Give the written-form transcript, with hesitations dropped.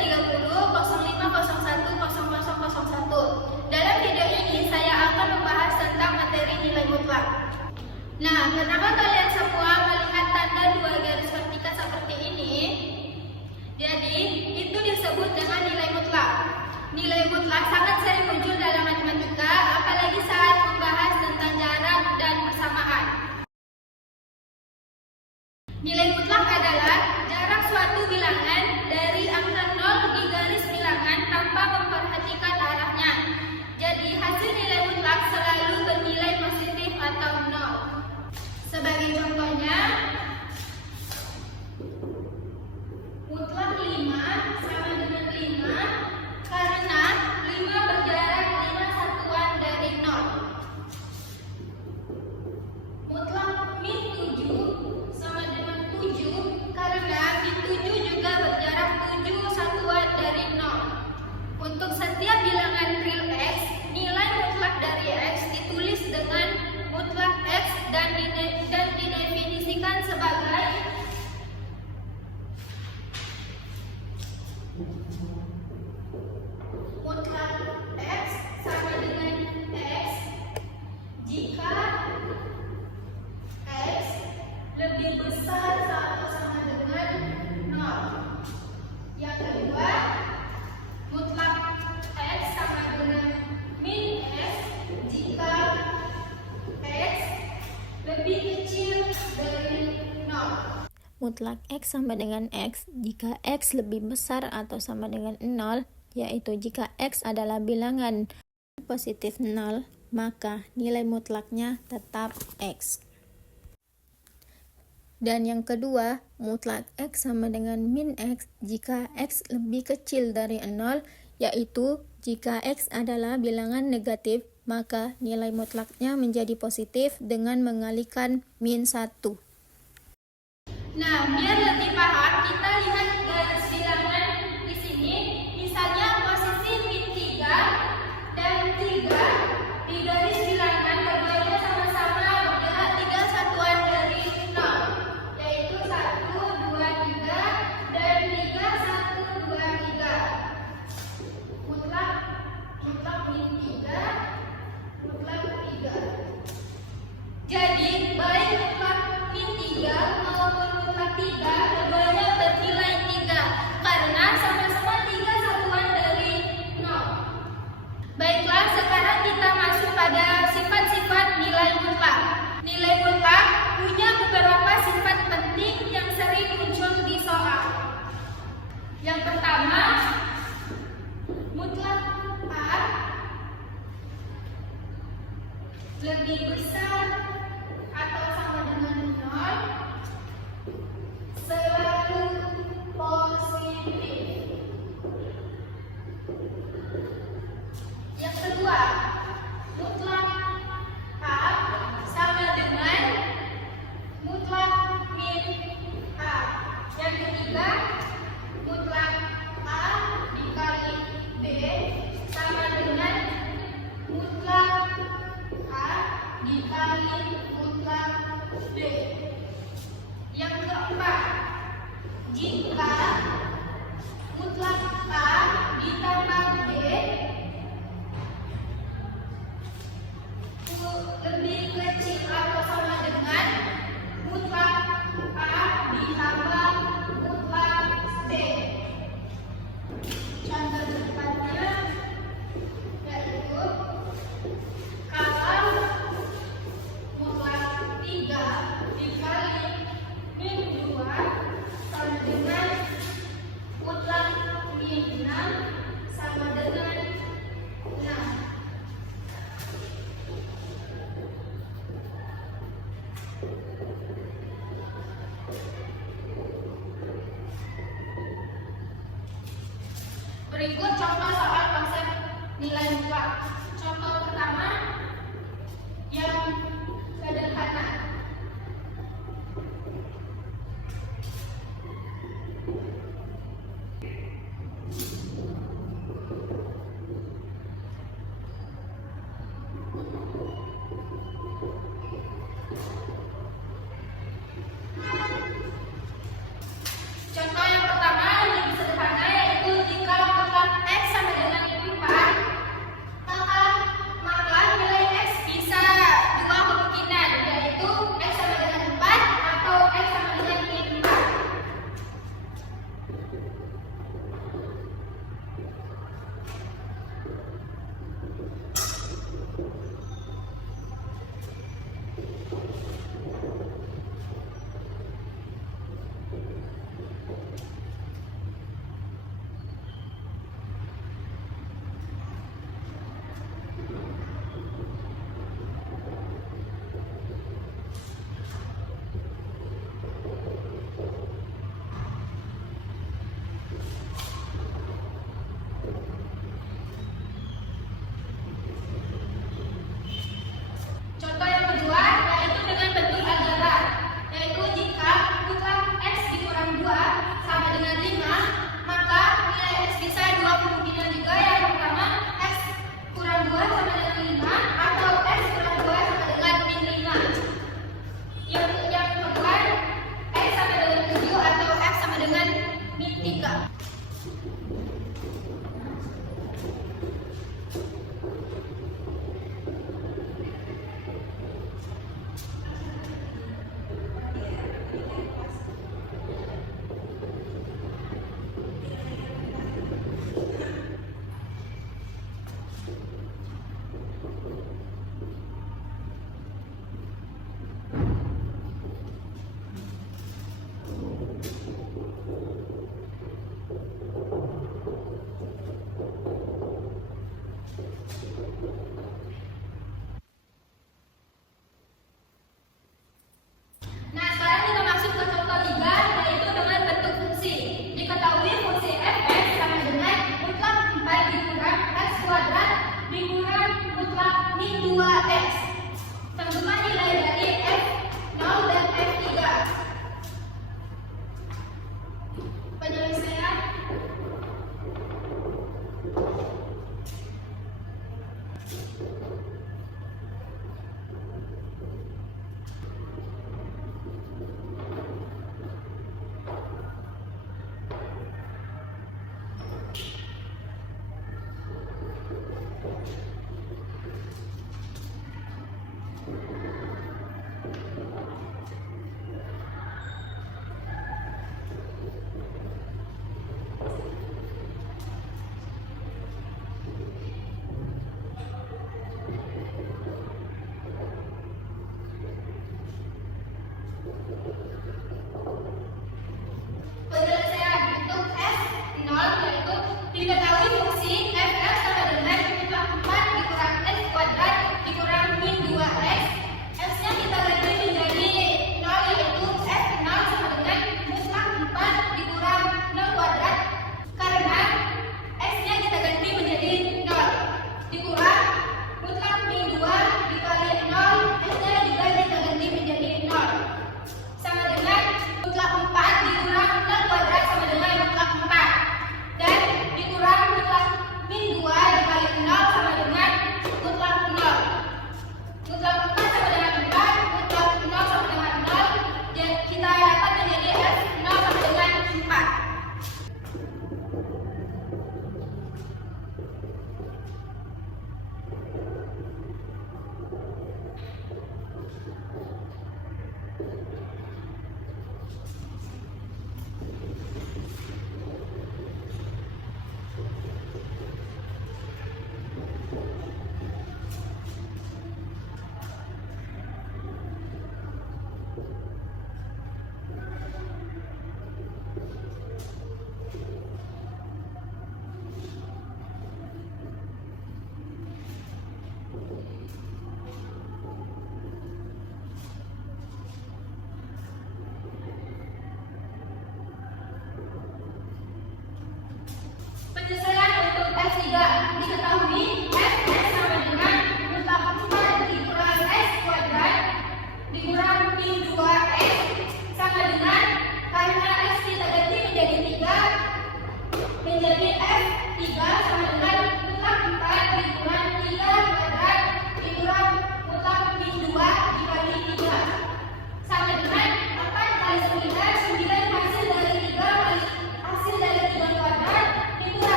033005010001. Dalam video ini saya akan membahas tentang materi nilai mutlak. Nah, kenapa kalian semua melihat tanda dua garis vertikal seperti ini? Jadi, itu disebut dengan nilai mutlak. Nilai mutlak sangat sering muncul dalam matematika, apalagi saat membahas tentang jarak dan persamaan. Nilai mutlak adalah jarak suatu bilangan dari angka 0 di garis bilangan tanpa memperhatikan arahnya. Jadi, hasil nilai mutlak selalu bernilai positif atau 0. Sebagai contohnya, mutlak 5 sama dengan 5 karena 5 berjarak 5 satuan dari 0. Mutlak min 7 sama dengan 7 karena min 7 juga berjarak 7 satuan dari 0. Untuk setiap bilangan real X, nilai mutlak dari X ditulis dengan mutlak X dan didefinisikan sebagai mutlak X sama dengan X jika X lebih besar atau sama dengan 0. Yang kedua, mutlak X sama dengan min X jika X lebih kecil dari 0. Mutlak X sama dengan X jika X lebih besar atau sama dengan 0, yaitu jika X adalah bilangan positif 0, maka nilai mutlaknya tetap X. Dan yang kedua, mutlak X sama dengan min X jika X lebih kecil dari 0, yaitu jika X adalah bilangan negatif, maka nilai mutlaknya menjadi positif dengan mengalihkan min 1. Nah, biar lebih paham, kita lihat garis bilangan di sini. Misalnya posisi min 3 dan 3 di garis bilangan keduanya sama-sama bergerak 3 satuan dari 0, yaitu 1, 2, 3 dan 3, 1, 2, 3. Mutlak min 3, mutlak 3. Jadi, baik mutlak min 3 maupun mutlak 3 keduanya bernilai 3 karena sama-sama 3 satuan dari 0. Baiklah, sekarang kita masuk pada sifat-sifat nilai mutlak. Nilai mutlak punya beberapa sifat penting yang sering muncul di soal. Yang pertama, mutlak A lebih besar atau sama dengan 0 selalu positif. Yang kedua, mutlak A sama dengan mutlak min A. Yang ketiga, mutlak A dikali B sama dengan mutlak A dikali mutlak B. Yang keempat, jika mutlak A ditambah B lebih kecil atau sama dengan mutlak A ditambah mutlak B. Contoh depannya yaitu kalau mutlak 3 dikali min 2 sama dengan mutlak min 6 sama dengan 6. Berikut contoh soal konsep nilai mutlak. Contoh pertama yang sederhana. Contoh yang pertama lebih sederhana, yaitu